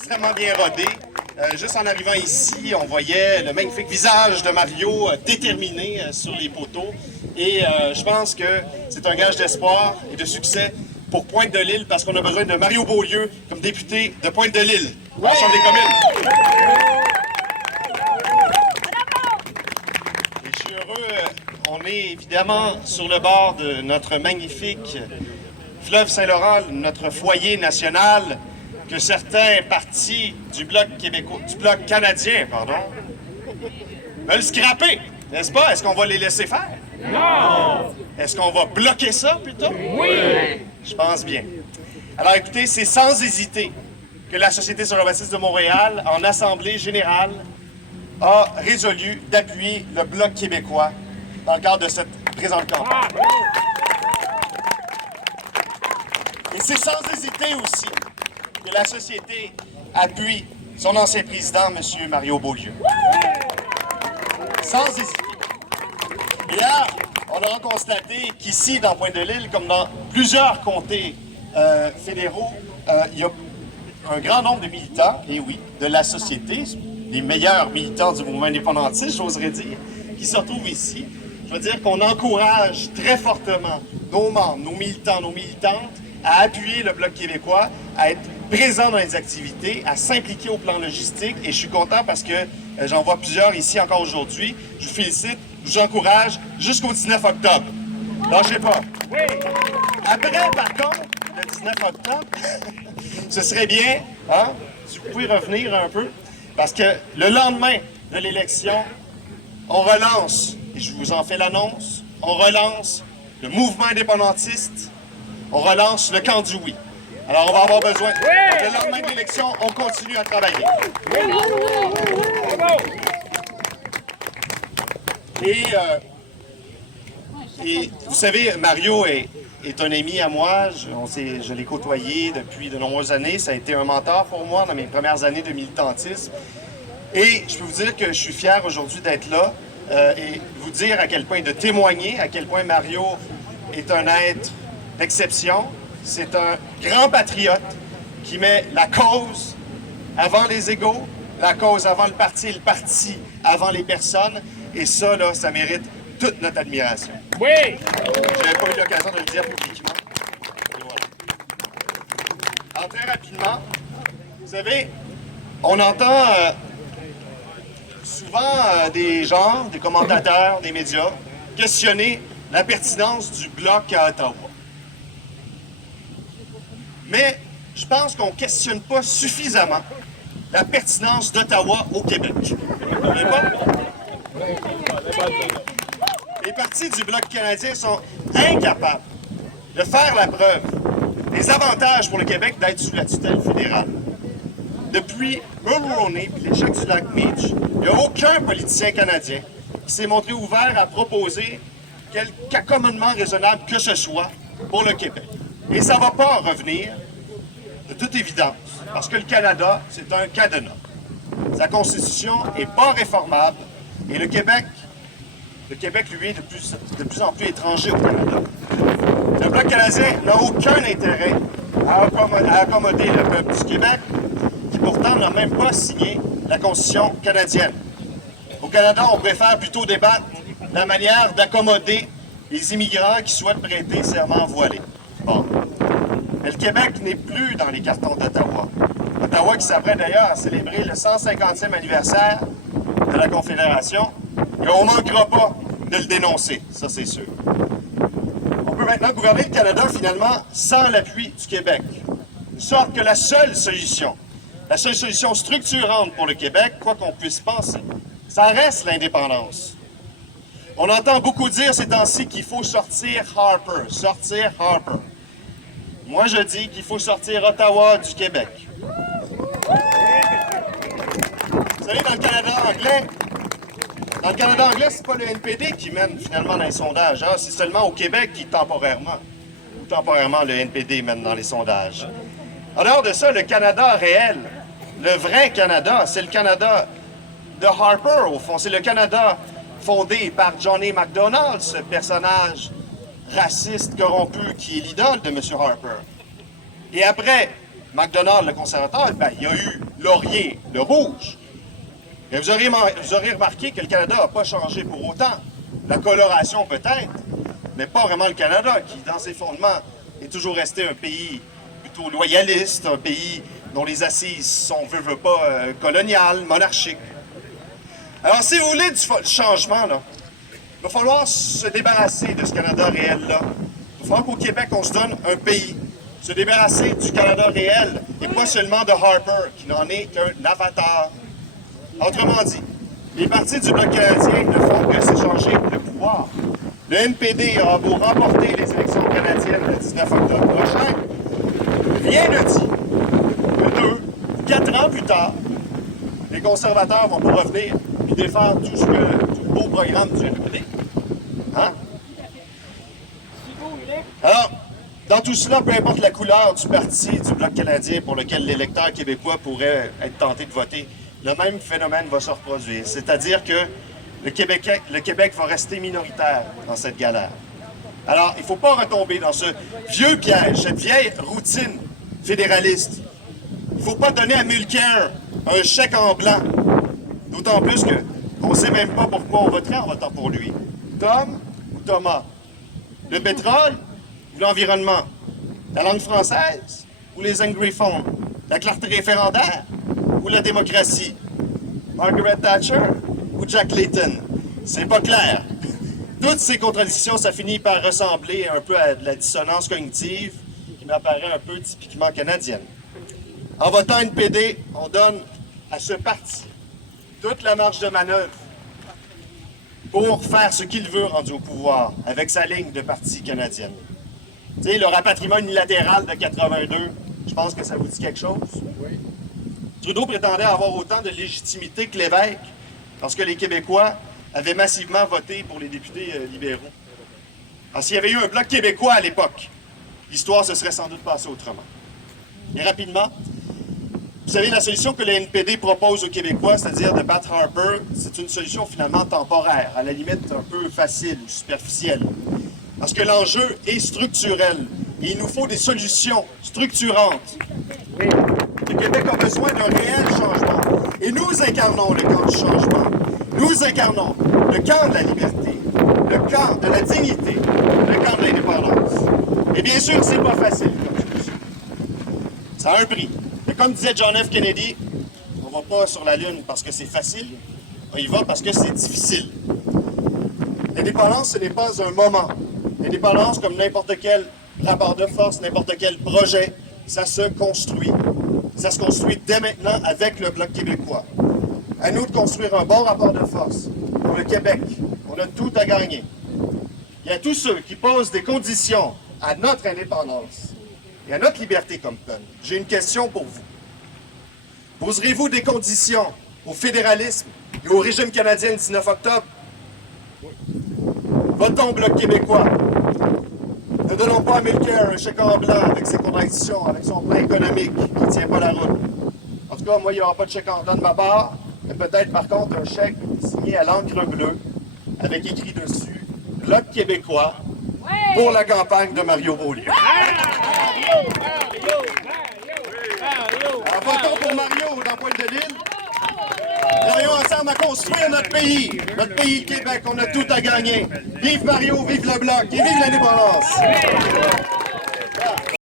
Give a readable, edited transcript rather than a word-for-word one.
extrêmement bien rodé. Juste en arrivant ici, on voyait le magnifique visage de Mario déterminé sur les poteaux. Et je pense que c'est un gage d'espoir et de succès pour Pointe-de-l'Île parce qu'on a besoin de Mario Beaulieu comme député de Pointe-de-l'Île à la Chambre des communes. Et je suis heureux. On est évidemment sur le bord de notre magnifique fleuve Saint-Laurent, notre foyer national, que certains partis du Bloc québécois, du Bloc canadien, veulent scraper, n'est-ce pas? Est-ce qu'on va les laisser faire? Non! Est-ce qu'on va bloquer ça, plutôt? Oui! Je pense bien. Alors, écoutez, c'est sans hésiter que la Société Saint-Jean-Baptiste de Montréal, en Assemblée générale, a résolu d'appuyer le Bloc québécois dans le cadre de cette présente campagne. Et c'est sans hésiter aussi que la Société appuie son ancien président, M. Mario Beaulieu. Sans hésiter. Et là, on aura constaté qu'ici, dans Pointe-de-l'Île, comme dans plusieurs comtés fédéraux, il y a un grand nombre de militants, et oui, de la société, les meilleurs militants du mouvement indépendantiste, j'oserais dire, qui se retrouvent ici. Je veux dire qu'on encourage très fortement nos membres, nos militants, nos militantes, à appuyer le Bloc québécois, à être présents dans les activités, à s'impliquer au plan logistique. Et je suis content parce que j'en vois plusieurs ici encore aujourd'hui. Je vous félicite, je vous encourage jusqu'au 19 octobre. Lâchez pas. Après, par contre, le 19 octobre, ce serait bien, hein, si vous pouvez revenir un peu, parce que le lendemain de l'élection, on relance, et je vous en fais l'annonce, on relance le mouvement indépendantiste, on relance le camp du oui. Alors, on va avoir besoin. Le lendemain de l'élection, on continue à travailler. Et vous savez, Mario est un ami à moi. Je l'ai côtoyé depuis de nombreuses années. Ça a été un mentor pour moi dans mes premières années de militantisme. Et je peux vous dire que je suis fier aujourd'hui d'être là et vous dire à quel point, de témoigner à quel point Mario est un être d'exception. C'est un grand patriote qui met la cause avant les égos, la cause avant le parti avant les personnes. Et ça, là, ça mérite toute notre admiration. Oui! Je n'avais pas eu l'occasion de le dire publiquement. Et voilà. Alors, très rapidement, vous savez, on entend souvent des gens, des commentateurs, des médias, questionner la pertinence du Bloc à Ottawa. Mais je pense qu'on ne questionne pas suffisamment la pertinence d'Ottawa au Québec. Vous ne pas? Les partis du Bloc canadien sont incapables de faire la preuve des avantages pour le Québec d'être sous la tutelle fédérale. Depuis Mulroney et l'échec du lac Meach, il n'y a aucun politicien canadien qui s'est montré ouvert à proposer quelque accommodement raisonnable que ce soit pour le Québec. Et ça ne va pas revenir, de toute évidence, parce que le Canada, c'est un cadenas. Sa constitution n'est pas réformable et le Québec, lui, est de plus en plus étranger au Canada. Le Bloc canadien n'a aucun intérêt à accommoder le peuple du Québec, qui pourtant n'a même pas signé la Constitution canadienne. Au Canada, on préfère plutôt débattre de la manière d'accommoder les immigrants qui souhaitent prêter serment voilé. Bon. Mais le Québec n'est plus dans les cartons d'Ottawa. Ottawa qui s'apprête d'ailleurs à célébrer le 150e anniversaire de la Confédération, et on ne manquera pas de le dénoncer, ça c'est sûr. On peut maintenant gouverner le Canada finalement sans l'appui du Québec. De sorte que la seule solution structurante pour le Québec, quoi qu'on puisse penser, ça reste l'indépendance. On entend beaucoup dire ces temps-ci qu'il faut sortir Harper. Moi, je dis qu'il faut sortir Ottawa du Québec. Vous savez, dans le Canada anglais, c'est pas le NPD qui mène finalement dans les sondages. Hein? C'est seulement au Québec qui temporairement le NPD mène dans les sondages. En dehors de ça, le Canada réel, le vrai Canada, c'est le Canada de Harper, au fond. C'est le Canada fondé par Johnny MacDonald, ce personnage raciste corrompu qui est l'idole de M. Harper. Et après McDonald, le conservateur, ben, il y a eu Laurier, le rouge. Et vous aurez remarqué que le Canada n'a pas changé pour autant. La coloration peut-être, mais pas vraiment le Canada, qui, dans ses fondements, est toujours resté un pays plutôt loyaliste, un pays dont les assises sont, veut pas, coloniales, monarchiques. Alors, si vous voulez du changement, là, il va falloir se débarrasser de ce Canada réel-là. Il va falloir qu'au Québec, on se donne un pays. Se débarrasser du Canada réel et pas seulement de Harper, qui n'en est qu'un avatar. Autrement dit, les partis du Bloc canadien ne font que s'échanger le pouvoir. Le NPD aura beau remporter les élections canadiennes le 19 octobre prochain, rien ne dit que 2 ou 4 ans plus tard, les conservateurs vont pas revenir et défendre tout le beau programme du NPD. Hein? Alors, dans tout cela, peu importe la couleur du parti du Bloc canadien pour lequel l'électeur québécois pourrait être tenté de voter, le même phénomène va se reproduire. C'est-à-dire que le Québec va rester minoritaire dans cette galère. Alors, il ne faut pas retomber dans ce vieux piège, cette vieille routine fédéraliste. Il ne faut pas donner à Mulcair un chèque en blanc. D'autant plus qu'on ne sait même pas pourquoi on voterait en votant pour lui. Tom ou Thomas? Le pétrole ou l'environnement? La langue française ou les angry phones? La clarté référendaire ou la démocratie? Margaret Thatcher ou Jack Layton? C'est pas clair. Toutes ces contradictions, ça finit par ressembler un peu à de la dissonance cognitive qui m'apparaît un peu typiquement canadienne. En votant NPD, on donne à ce parti toute la marge de manœuvre pour faire ce qu'il veut rendu au pouvoir avec sa ligne de parti canadienne. Tu sais, le rapatriement unilatéral de 82, je pense que ça vous dit quelque chose? Oui. Trudeau prétendait avoir autant de légitimité que l'évêque parce que les Québécois avaient massivement voté pour les députés libéraux. Alors, s'il y avait eu un Bloc québécois à l'époque, l'histoire se serait sans doute passée autrement. Et rapidement, vous savez, la solution que le NPD propose aux Québécois, c'est-à-dire de battre Harper, c'est une solution finalement temporaire, à la limite un peu facile ou superficielle. Parce que l'enjeu est structurel. Et il nous faut des solutions structurantes. Le Québec a besoin d'un réel changement. Et nous incarnons le camp du changement. Nous incarnons le camp de la liberté, le camp de la dignité, le camp de l'indépendance. Et bien sûr, c'est pas facile comme solution. Ça a un prix. Mais comme disait John F. Kennedy, on va pas sur la Lune parce que c'est facile, on y va parce que c'est difficile. L'indépendance, ce n'est pas un moment. L'indépendance, comme n'importe quel rapport de force, n'importe quel projet, ça se construit. Ça se construit dès maintenant avec le Bloc québécois. À nous de construire un bon rapport de force pour le Québec. On a tout à gagner. Il y a tous ceux qui posent des conditions à notre indépendance et à notre liberté comme peuple. J'ai une question pour vous. Poserez-vous des conditions au fédéralisme et au régime canadien le 19 octobre? Votons Bloc québécois. Ne donnons pas à Mulcair un chèque en blanc avec ses contradictions, avec son plan économique qui ne tient pas la route. En tout cas, moi, il n'y aura pas de chèque en blanc de ma part, mais peut-être par contre un chèque signé à l'encre bleue avec écrit dessus « Bloc québécois » pour la campagne de Mario Beaulieu. Alors, votons pour Mario dans Pointe-de-L'Île. Travaillons ensemble à construire notre pays, le Québec. On a tout à gagner. Vive Mario, vive le Bloc et vive l'indépendance!